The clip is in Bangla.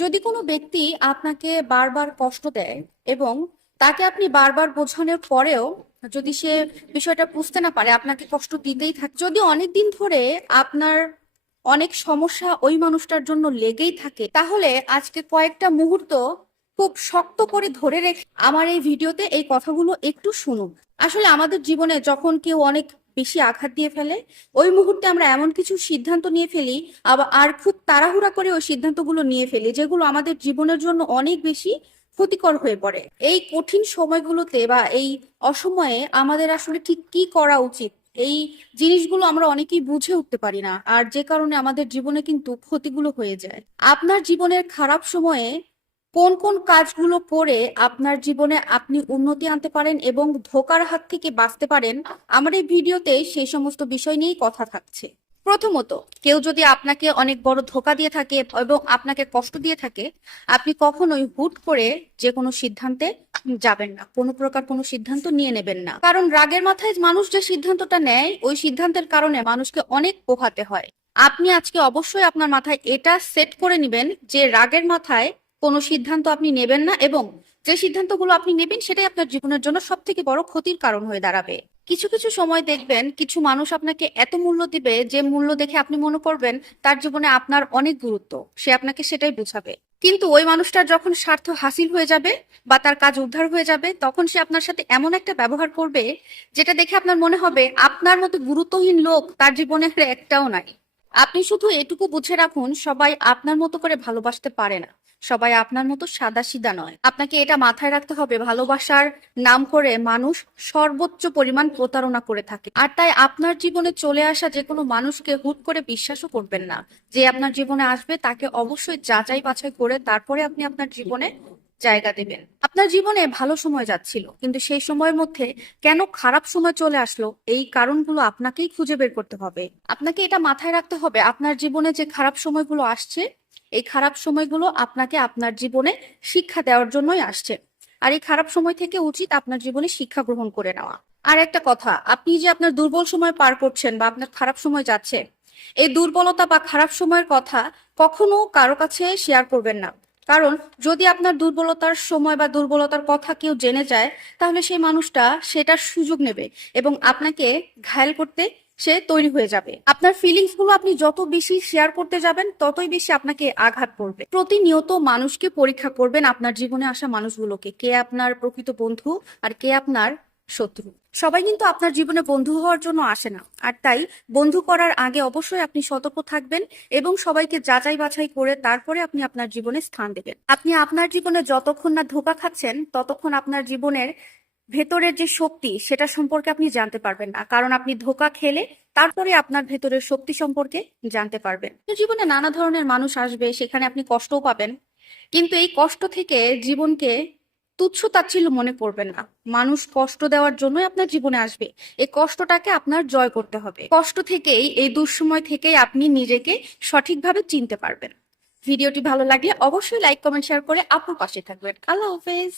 যদি কোনো ব্যক্তি আপনাকে বারবার কষ্ট দেয় এবং তাকে আপনি বারবার বোঝানোর পরেও যদি সে বিষয়টা বুঝতে না পারে, আপনাকে কষ্ট দিতেই থাকে যদি অনেক দিন ধরে আপনার অনেক সমস্যা ওই মানুষটার জন্য লেগেই থাকে, তাহলে আজকে কয়েকটা মুহূর্ত খুব শক্ত করে ধরে রেখে আমার এই ভিডিওতে এই কথাগুলো একটু শুনুন। আসলে আমাদের জীবনে যখন কেউ অনেক বেশি আঘাত দিয়ে ফেলে। ওই মুহূর্তে আমরা এমন কিছু সিদ্ধান্ত নিয়ে ফেলি আবার আর খুব তাড়াহুড়া করে ওই সিদ্ধান্তগুলো নিয়ে ফেলি, যেগুলো আমাদের জীবনের জন্য অনেক বেশি ক্ষতিকর হয়ে পড়ে। এই কঠিন সময়গুলোতে বা এই অসময়ে আমাদের আসলে ঠিক কি করা উচিত, এই জিনিসগুলো আমরা অনেকেই বুঝে উঠতে পারি না, আর যে কারণে আমাদের জীবনে কিন্তু ক্ষতিগুলো হয়ে যায়। আপনার জীবনের খারাপ সময়ে কোন কোন কাজগুলো করে আপনার জীবনে আপনি উন্নতি আনতে পারেন এবং ধোকার হাত থেকে বাঁচতে পারেন, আমার এই ভিডিওতে সেই সমস্ত বিষয় নিয়েই কথা থাকছে। প্রথমত, কেউ যদি আপনাকে অনেক বড় ধোকা দিয়ে থাকে এবং আপনাকে কষ্ট দিয়ে থাকে, আপনি কখনোই হুট করে যে কোনো সিদ্ধান্তে যাবেন না, কোনো প্রকার কোনো সিদ্ধান্ত নিয়ে নেবেন না। কারণ রাগের মাথায় মানুষ যে সিদ্ধান্তটা নেয়, ওই সিদ্ধান্তের কারণে মানুষকে অনেক পোহাতে হয়। আপনি আজকে অবশ্যই আপনার মাথায় এটা সেট করে নেবেন যে রাগের মাথায় কোনো সিদ্ধান্ত আপনি নেবেন না এবং যে সিদ্ধান্তগুলো আপনি নেবেন সেটাই আপনার জীবনের জন্য সব থেকে বড় ক্ষতির কারণ হয়ে দাঁড়াবে। কিছু কিছু সময় দেখবেন কিছু মানুষ আপনাকে এত মূল্য দিবে যে মূল্য দেখে আপনি মনে করবেন তার জীবনে আপনার অনেক গুরুত্ব, সে আপনাকে সেটাই বুঝাবে। কিন্তু ওই মানুষটার যখন স্বার্থ হাসিল হয়ে যাবে বা তার কাজ উদ্ধার হয়ে যাবে, তখন সে আপনার সাথে এমন একটা ব্যবহার করবে যেটা দেখে আপনার মনে হবে আপনার মতো গুরুত্বহীন লোক তার জীবনে একটাও নাই। আপনি শুধু এটুকু বুঝে রাখুন, সবাই আপনার মতো করে ভালোবাসতে পারে না। সবাই আপনার মতো সাদা সিধা নয়। আপনাকে এটা মাথায় রাখতে হবে, ভালোবাসার নাম করে মানুষ সর্বোচ্চ পরিমাণ প্রতারণা করে থাকে। আর তাই আপনার জীবনে চলে আসা যে কোনো মানুষকে হুট করে বিশ্বাসও করবেন না। যে আপনার জীবনে আসবে তাকে অবশ্যই যাচাই বাছাই করে তারপরে আপনি আপনার জীবনে জায়গা দেবেন। আপনার জীবনে ভালো সময় যাচ্ছিল, কিন্তু সেই সময়ের মধ্যে কেন খারাপ সময় চলে আসলো? এই কারণগুলো আপনাকেই খুঁজে বের করতে হবে। আপনাকে এটা মাথায় রাখতে হবে, আপনার জীবনে যে খারাপ সময়গুলো আসছে এই খারাপ সময়গুলো আপনাকে আপনার জীবনে শিক্ষা দেওয়ার জন্যই আসছে। আর এই খারাপ সময় থেকে উচিত আপনার জীবনে শিক্ষা গ্রহণ করে নেওয়া। আর একটা কথা, আপনি যে আপনার দুর্বল সময় পার করছেন বা আপনার খারাপ সময় যাচ্ছে, এই দুর্বলতা বা খারাপ সময়ের কথা কখনো কারও কাছে শেয়ার করবেন না। কারণ যদি আপনার দুর্বলতার সময় বা দুর্বলতার কথা কেউ জেনে যায়, তাহলে সেই মানুষটা সেটার সুযোগ নেবে এবং আপনাকে ঘায়েল করতে সে তৈরি হয়ে যাবে। আপনার ফিলিংসগুলো আপনি যত বেশি শেয়ার করতে যাবেন, ততই বেশি আপনাকে আঘাত করবে। প্রতিনিয়ত মানুষকে পরীক্ষা করবেন আপনার জীবনে আসা মানুষগুলোকে, কে আপনার প্রকৃত বন্ধু আর কে আপনার শত্রু। সবাই কিন্তু আপনার জীবনে বন্ধু হওয়ার জন্য আসে না। আর তাই বন্ধু করার আগে অবশ্যই আপনি সতর্ক থাকবেন এবং সবাইকে যাচাই বাছাই করে তারপরে আপনি আপনার জীবনে স্থান দেবেন। আপনি আপনার জীবনে যতক্ষণ না ধোকা খাচ্ছেন, ততক্ষণ আপনার জীবনের ভেতরের যে শক্তি, সেটা সম্পর্কে আপনি জানতে পারবেন না। কারণ আপনি ধোকা খেলে তারপরে আপনার ভেতরের শক্তি সম্পর্কে জানতে পারবেন। জীবনে নানা ধরনের মানুষ আসবে, সেখানে আপনি কষ্টও পাবেন। কিন্তু এই কষ্ট থেকে জীবনকে তুচ্ছ তাচ্ছিল্য মনে করবেন না। মানুষ কষ্ট দেওয়ার জন্যই আপনার জীবনে আসবে। এই কষ্টটাকে আপনার জয় করতে হবে। কষ্ট থেকেই, এই দুঃসময় থেকেই আপনি নিজেকে সঠিকভাবে চিনতে পারবেন। ভিডিওটি ভালো লাগলে অবশ্যই লাইক, কমেন্ট, শেয়ার করে আপুর পাশে থাকবেন। আল্লাহ হাফেজ।